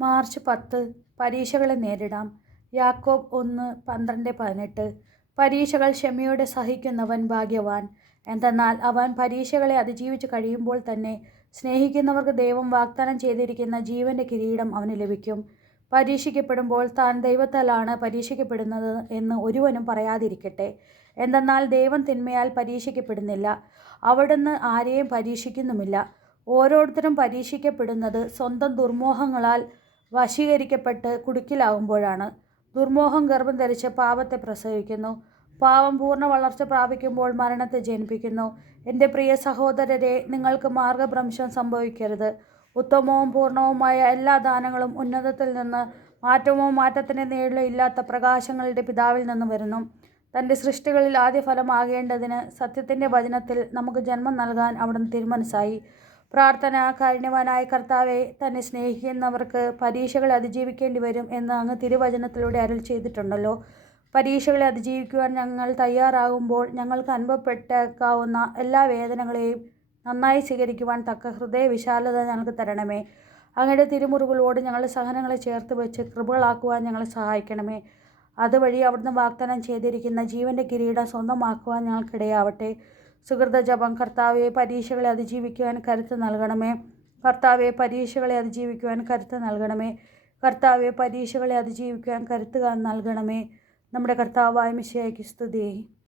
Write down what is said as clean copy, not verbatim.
March 10 പരീക്ഷകളെ നേരിടാം. യാക്കോബ് 1:12-18 പരീക്ഷകൾ ക്ഷമയോടെ സഹിക്കുന്നവൻ ഭാഗ്യവാൻ. എന്തെന്നാൽ അവൻ പരീക്ഷകളെ അതിജീവിച്ചു കഴിയുമ്പോൾ തന്നെ സ്നേഹിക്കുന്നവർക്ക് ദൈവം വാഗ്ദാനം ചെയ്തിരിക്കുന്ന ജീവന്റെ കിരീടം അവന് ലഭിക്കും. പരീക്ഷിക്കപ്പെടുമ്പോൾ താൻ ദൈവത്താലാണ് പരീക്ഷിക്കപ്പെടുന്നത് എന്ന് ഒരുവനും പറയാതിരിക്കട്ടെ. എന്തെന്നാൽ ദൈവം തിന്മയാൽ പരീക്ഷിക്കപ്പെടുന്നില്ല, അവിടുന്ന് ആരെയും പരീക്ഷിക്കുന്നുമില്ല. ഓരോരുത്തരും പരീക്ഷിക്കപ്പെടുന്നത് സ്വന്തം ദുർമോഹങ്ങളാൽ വശീകരിക്കപ്പെട്ട് കുടുക്കിലാകുമ്പോഴാണ്. ദുർമോഹം ഗർഭം ധരിച്ച് പാപത്തെ പ്രസവിക്കുന്നു. പാപം പൂർണ്ണ വളർച്ച പ്രാപിക്കുമ്പോൾ മരണത്തെ ജനിപ്പിക്കുന്നു. എൻ്റെ പ്രിയ സഹോദരരെ, നിങ്ങൾക്ക് മാർഗഭ്രംശം സംഭവിക്കരുത്. ഉത്തമവും പൂർണ്ണവുമായ എല്ലാ ദാനങ്ങളും ഉന്നതത്തിൽ നിന്ന് മാറ്റമോ മാറ്റത്തിൻ്റെ നീളമോ ഇല്ലാത്ത പ്രകാശങ്ങളുടെ പിതാവിൽ നിന്ന് വരുന്നു. തൻ്റെ സൃഷ്ടികളിൽ ആദ്യഫലമാകേണ്ടതിന് സത്യത്തിൻ്റെ വചനത്തിൽ നമുക്ക് ജന്മം നൽകാൻ അവിടുന്ന് തിരുമനസ്സായി. പ്രാർത്ഥന: കാരുണ്യവാനായ കർത്താവേ, തന്നെ സ്നേഹിക്കുന്നവർക്ക് പരീക്ഷകളെ അതിജീവിക്കേണ്ടി വരും എന്ന് അങ്ങ് തിരുവചനത്തിലൂടെ അരുൾ ചെയ്തിട്ടുണ്ടല്ലോ. പരീക്ഷകളെ അതിജീവിക്കുവാൻ ഞങ്ങൾ തയ്യാറാകുമ്പോൾ ഞങ്ങൾക്ക് അനുഭവപ്പെട്ടേക്കാവുന്ന എല്ലാ വേദനകളെയും നന്നായി സ്വീകരിക്കുവാൻ തക്ക ഹൃദയവിശാലത ഞങ്ങൾക്ക് തരണമേ. അങ്ങയുടെ തിരുമുറിവുകളോട് ഞങ്ങളുടെ സഹനങ്ങളെ ചേർത്ത് വെച്ച് കൃപകളാക്കുവാൻ ഞങ്ങളെ സഹായിക്കണമേ. അതുവഴി അവിടുന്ന് വാഗ്ദാനം ചെയ്തിരിക്കുന്ന ജീവന്റെ കിരീടം സ്വന്തമാക്കുവാൻ ഞങ്ങൾക്കിടയാവട്ടെ. സുകൃതജപം: കർത്താവെ, പരീക്ഷകളെ അതിജീവിക്കുവാൻ കരുത്ത് നൽകണമേ. കർത്താവെ, പരീക്ഷകളെ അതിജീവിക്കുവാൻ കരുത്ത് നൽകണമേ. കർത്താവെ, പരീക്ഷകളെ അതിജീവിക്കുവാൻ കരുത്ത് നൽകണമേ. നമ്മുടെ കർത്താവായ മിശിഹായ്ക്ക് സ്തുതി.